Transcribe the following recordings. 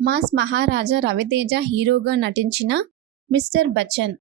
Mass Maharaja Raviteja హీరోగా నటించిన mister Bachchan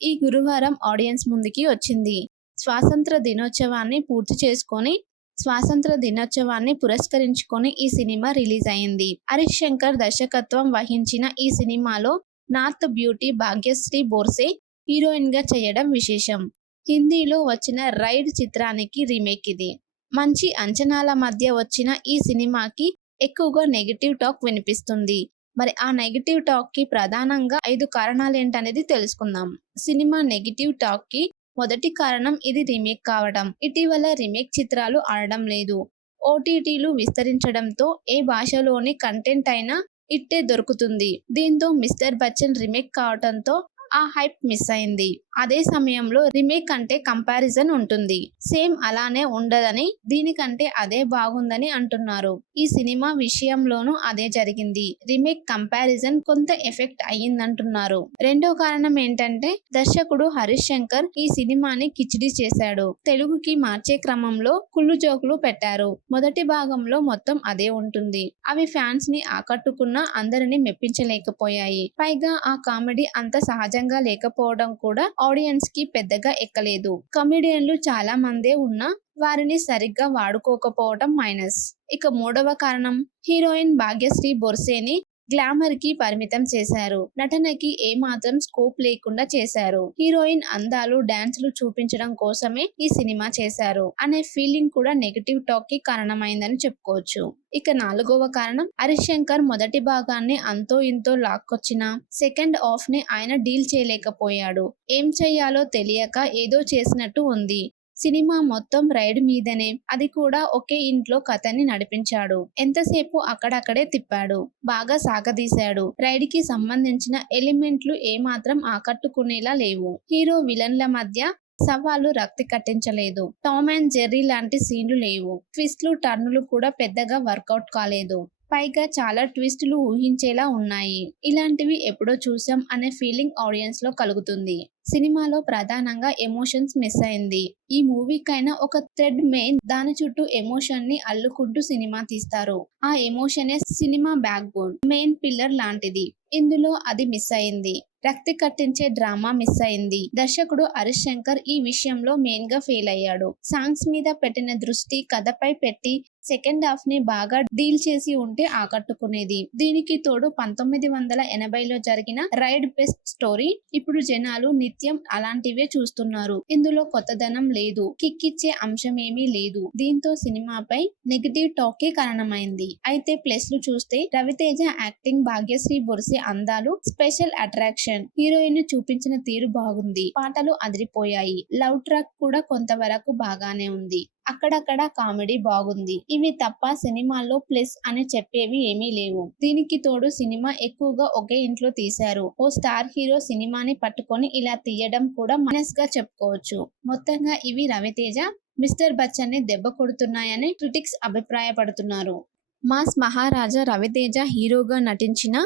ఈ గురువారం ఆడియన్స్ ముందుకి వచ్చింది. స్వాతంత్ర దినోత్సవాన్ని పూర్తి చేసుకొని స్వాతంత్ర దినోత్సవాన్ని పురస్కరించుకొని ఈ సినిమా రిలీజ్ అయింది. హరీష్ శంకర్ దర్శకత్వం వహించిన ఈ సినిమాలో నార్త్ బ్యూటీ భాగ్యశ్రీ బోర్సే హీరోయిన్గా చేయడం విశేషం. హిందీలో వచ్చిన రైడ్ చిత్రానికి రీమేక్ ఇది. మంచి అంచనాల మధ్య వచ్చిన ఈ సినిమాకి ఎక్కువగా నెగిటివ్ టాక్ వినిపిస్తుంది. మరి ఆ నెగిటివ్ టాక్కి ప్రధానంగా ఐదు కారణాలు ఏంటనేది తెలుసుకుందాం. సినిమా నెగిటివ్ టాక్కి మొదటి కారణం ఇది రీమేక్ కావడం ఇటీవల రీమేక్ చిత్రాలు ఆడడం లేదు. ఓటీటీలు విస్తరించడంతో ఏ భాషలోని కంటెంట్ అయినా ఇట్టే దొరుకుతుంది. దీంతో మిస్టర్ బచ్చన్ రీమేక్ కావడంతో ఆ హైప్ మిస్ అయింది. అదే సమయంలో రీమేక్ అంటే కంపారిజన్ ఉంటుంది. సేమ్ అలానే ఉండదని దీనికంటే అదే బాగుందని అంటున్నారు. ఈ సినిమా విషయంలోనూ అదే జరిగింది. రీమేక్ కంపారిజన్ కొంత ఎఫెక్ట్ అయ్యిందంటున్నారు. రెండో కారణం ఏంటంటే దర్శకుడు హరీష్ శంకర్ ఈ సినిమాని కిచిడి చేశాడు. తెలుగుకి మార్చే క్రమంలో కుళ్ళు జోకులు పెట్టారు. మొదటి భాగంలో మొత్తం అదే ఉంటుంది. అవి ఫ్యాన్స్ని ఆకట్టుకున్న అందరిని మెప్పించలేకపోయాయి. పైగా ఆ కామెడీ అంత సహజంగా లేకపోవడం కూడా ఆడియన్స్కి పెద్దగా ఎక్కలేదు. కమెడియన్లు చాలా మందే ఉన్నా వారిని సరిగ్గా వాడుకోకపోవటం మైనస్. ఇక మూడవ కారణం హీరోయిన్ భాగ్యశ్రీ బొర్సేని గ్లామర్కి పరిమితం చేశారు. నటనకి ఏమాత్రం స్కోప్ లేకుండా చేశారు. హీరోయిన్ అందాలు డాన్సులు చూపించడం కోసమే ఈ సినిమా చేశారు అనే ఫీలింగ్ కూడా నెగటివ్ టాక్కి కారణమైందని చెప్పుకోవచ్చు. ఇక నాలుగవ కారణం హరిశంకర్ మొదటి భాగాన్ని అంతో ఇంతో లాక్కొచ్చిన సెకండ్ హాఫ్ని ఆయన డీల్ చేయలేకపోయాడు. ఏం చెయ్యాలో తెలియక ఏదో చేసినట్టు ఉంది. సినిమా మొత్తం రైడ్ మీదనే. అది కూడా ఒకే ఇంట్లో కథని నడిపించాడు. ఎంతసేపు అక్కడక్కడే తిప్పాడు. బాగా సాగదీశాడు. రైడ్కి సంబంధించిన ఎలిమెంట్లు ఏమాత్రం ఆకట్టుకునేలా లేవు. హీరో విలన్ల మధ్య సవాలు రక్తి కట్టించలేదు. టామ్ అండ్ జెర్రీ లాంటి సీన్లు లేవు. ట్విస్ట్లు టర్నులు కూడా పెద్దగా వర్కౌట్ కాలేదు. పైగా చాలా ట్విస్టులు ఊహించేలా ఉన్నాయి. ఇలాంటివి ఎప్పుడో చూసాం అనే ఫీలింగ్ ఆడియన్స్లో కలుగుతుంది. సినిమాలో ప్రధానంగా ఎమోషన్స్ మిస్ అయింది. ఈ మూవీకైనా ఒక థ్రెడ్ మెయిన్ దాని చుట్టూ ఎమోషన్ని అల్లుకుంటూ సినిమా తీస్తారు. ఆ ఎమోషనే cinema backbone main pillar లాంటిది. ఇందులో అది మిస్ అయింది. రక్తి కట్టించే డ్రామా మిస్ అయింది. దర్శకుడు హరీష్ శంకర్ ఈ విషయంలో మెయిన్గా ఫెయిల్ అయ్యాడు. సాంగ్స్ మీద పెట్టిన దృష్టి కథపై పెట్టి సెకండ్ హాఫ్ని బాగా డీల్ చేసి ఉంటే ఆకట్టుకునేది. దీనికి తోడు పంతొమ్మిది వందల ఎనభైలో జరిగిన రైడ్ బెస్ట్ స్టోరీ ఇప్పుడు జనాలు నిత్యం అలాంటివే చూస్తున్నారు. ఇందులో కొత్తదనం లేదు. కిక్కిచ్చే ఇచ్చే ఏమీ లేదు. దీంతో సినిమాపై నెగిటివ్ టాకే కారణమైంది. అయితే ప్లస్లు చూస్తే రవితేజ యాక్టింగ్ భాగ్యశ్రీ బొరిసే అందాలు స్పెషల్ అట్రాక్షన్ హీరోయిన్ చూపించిన తీరు బాగుంది. పాటలు అదిరిపోయాయి. లవ్ ట్రాక్ కూడా కొంతవరకు బాగానే ఉంది. అక్కడక్కడ కామెడీ బాగుంది. ఇవి తప్ప సినిమాల్లో ప్లస్ అని చెప్పేవి ఏమీ లేవు. దీనికి తోడు సినిమా ఎక్కువగా ఒకే ఇంట్లో తీశారు. ఓ స్టార్ హీరో సినిమాని పట్టుకొని ఇలా తీయడం కూడా మనస్గా చెప్పుకోవచ్చు. మొత్తంగా ఇవి రవితేజ మిస్టర్ బచ్చన్ని దెబ్బ కొడుతున్నాయని క్రిటిక్స్ అభిప్రాయపడుతున్నారు. మాస్ మహారాజా రవితేజ హీరోగా నటించిన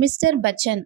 మిస్టర్ బచ్చన్.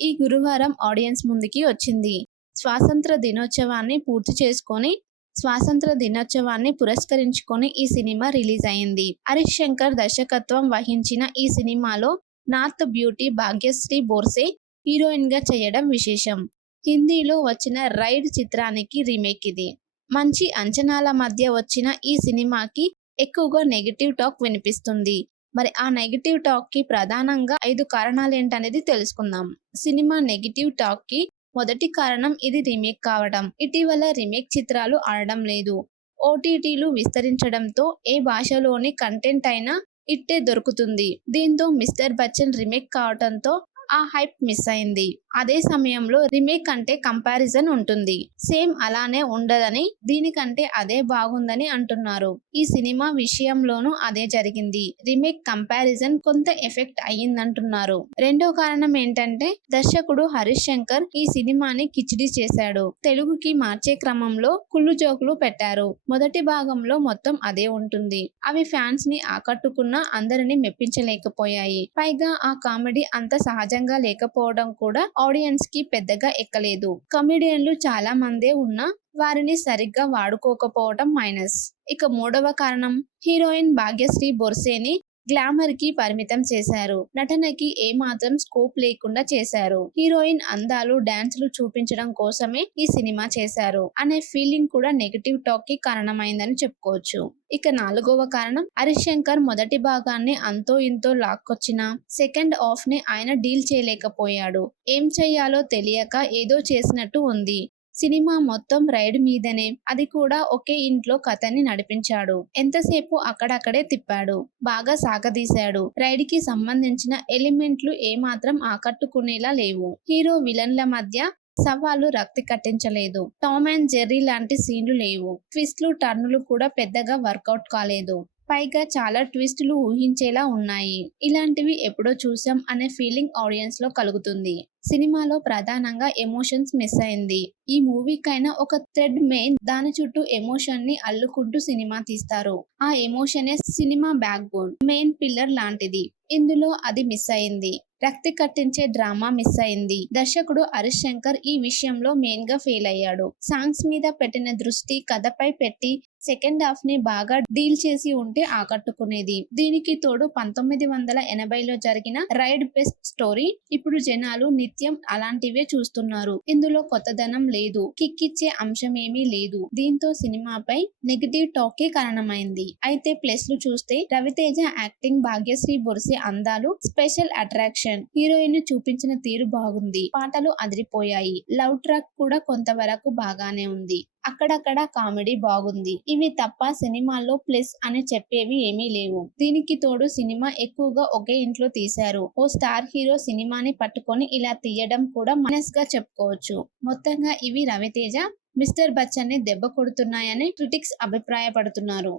ఈ గురువారం ఆడియన్స్ ముందుకి వచ్చింది. స్వాతంత్ర దినోత్సవాన్ని పూర్తి చేసుకొని స్వాతంత్ర దినోత్సవాన్ని పురస్కరించుకొని ఈ సినిమా రిలీజ్ అయింది. హరీష్ శంకర్ దర్శకత్వం వహించిన ఈ సినిమాలో నార్త్ బ్యూటీ భాగ్యశ్రీ బోర్సే హీరోయిన్గా చేయడం విశేషం. హిందీలో వచ్చిన రైడ్ చిత్రానికి రీమేక్ ఇది. మంచి అంచనాల మధ్య వచ్చిన ఈ సినిమాకి ఎక్కువగా నెగిటివ్ టాక్ వినిపిస్తుంది. మరి ఆ నెగిటివ్ టాక్కి ప్రధానంగా ఐదు కారణాలు ఏంటనేది తెలుసుకుందాం. సినిమా నెగిటివ్ టాక్కి మొదటి కారణం ఇది రీమేక్ కావడం ఇటీవల రీమేక్ చిత్రాలు ఆడడం లేదు. ఓటీటీలు విస్తరించడంతో ఏ భాషలోని కంటెంట్ అయినా ఇట్టే దొరుకుతుంది. దీంతో మిస్టర్ బచ్చన్ రీమేక్ కావడంతో ఆ హైప్ మిస్ అయింది. అదే సమయంలో రీమేక్ అంటే కంపారిజన్ ఉంటుంది. సేమ్ అలానే ఉండదని దీనికంటే అదే బాగుందని అంటున్నారు. ఈ సినిమా విషయంలోనూ అదే జరిగింది. రీమేక్ కంపారిజన్ కొంత ఎఫెక్ట్ అయ్యిందంటున్నారు. రెండో కారణం ఏంటంటే దర్శకుడు హరీష్ శంకర్ ఈ సినిమాని కిచిడి చేశాడు. తెలుగుకి మార్చే క్రమంలో కుళ్ళు జోకులు పెట్టారు. మొదటి భాగంలో మొత్తం అదే ఉంటుంది. అవి ఫ్యాన్స్ని ఆకట్టుకున్న అందరిని మెప్పించలేకపోయాయి. పైగా ఆ కామెడీ అంత సహజంగా లేకపోవడం కూడా ఆడియన్స్కి పెద్దగా ఎక్కలేదు. కమెడియన్లు చాలా మందే ఉన్నా వారిని సరిగ్గా వాడుకోకపోవటం మైనస్. ఇక మూడవ కారణం హీరోయిన్ భాగ్యశ్రీ బొర్సేని గ్లామర్కి పరిమితం చేశారు. నటనకి ఏమాత్రం స్కోప్ లేకుండా చేశారు. హీరోయిన్ అందాలు డాన్సులు చూపించడం కోసమే ఈ సినిమా చేశారు అనే ఫీలింగ్ కూడా నెగటివ్ టాక్కి కారణమైందని చెప్పుకోవచ్చు. ఇక నాలుగవ కారణం హరిశంకర్ మొదటి భాగాన్ని అంతో ఇంతో లాక్కొచ్చిన సెకండ్ హాఫ్ని ఆయన డీల్ చేయలేకపోయాడు. ఏం చెయ్యాలో తెలియక ఏదో చేసినట్టు ఉంది. సినిమా మొత్తం రైడ్ మీదనే. అది కూడా ఒకే ఇంట్లో కథని నడిపించాడు. ఎంతసేపు అక్కడక్కడే తిప్పాడు. బాగా సాగదీశాడు. రైడ్కి సంబంధించిన ఎలిమెంట్లు ఏమాత్రం ఆకట్టుకునేలా లేవు. హీరో విలన్ల మధ్య సవాలు రక్తి కట్టించలేదు. టామ్ అండ్ జెర్రీ లాంటి సీన్లు లేవు. ట్విస్ట్లు టర్నులు కూడా పెద్దగా వర్కౌట్ కాలేదు. పైగా చాలా ట్విస్టులు ఊహించేలా ఉన్నాయి. ఇలాంటివి ఎప్పుడో చూసాం అనే ఫీలింగ్ ఆడియన్స్లో కలుగుతుంది. సినిమాలో ప్రధానంగా ఎమోషన్స్ మిస్ అయింది. ఈ మూవీకైనా ఒక థ్రెడ్ మెయిన్ దాని చుట్టూ ఎమోషన్ని అల్లుకుంటూ సినిమా తీస్తారు. ఆ ఎమోషనే cinema backbone main pillar లాంటిది. ఇందులో అది మిస్ అయింది. రక్తి కట్టించే డ్రామా మిస్ అయింది. దర్శకుడు హరీష్ శంకర్ ఈ విషయంలో మెయిన్గా ఫెయిల్ అయ్యాడు. సాంగ్స్ మీద పెట్టిన దృష్టి కథపై పెట్టి సెకండ్ హాఫ్ని బాగా డీల్ చేసి ఉంటే ఆకట్టుకునేది. దీనికి తోడు పంతొమ్మిది వందల ఎనభైలో జరిగిన రైడ్ బెస్ట్ స్టోరీ ఇప్పుడు జనాలు నిత్యం అలాంటివే చూస్తున్నారు. ఇందులో కొత్తదనం లేదు కిక్కిచ్చే అంశం ఏమీ లేదు. దీంతో సినిమాపై నెగిటివ్ టాక్కి కారణమైంది. అయితే ప్లస్లు చూస్తే రవితేజ యాక్టింగ్ భాగ్యశ్రీ బొరిసే అందాలు స్పెషల్ అట్రాక్షన్. హీరోయిన్ను చూపించిన తీరు బాగుంది. పాటలు అదిరిపోయాయి. లవ్ ట్రాక్ కూడా కొంతవరకు బాగానే ఉంది. అక్కడక్కడ కామెడీ బాగుంది. ఇవి తప్ప సినిమాల్లో ప్లస్ అని చెప్పేవి ఏమీ లేవు. దీనికి తోడు సినిమా ఎక్కువగా ఒకే ఇంట్లో తీశారు. ఓ స్టార్ హీరో సినిమాని పట్టుకొని ఇలా తీయడం కూడా మైనస్గా చెప్పుకోవచ్చు. మొత్తంగా ఇవి రవితేజ మిస్టర్ బచ్చన్ని దెబ్బ కొడుతున్నాయని క్రిటిక్స్ అభిప్రాయపడుతున్నారు.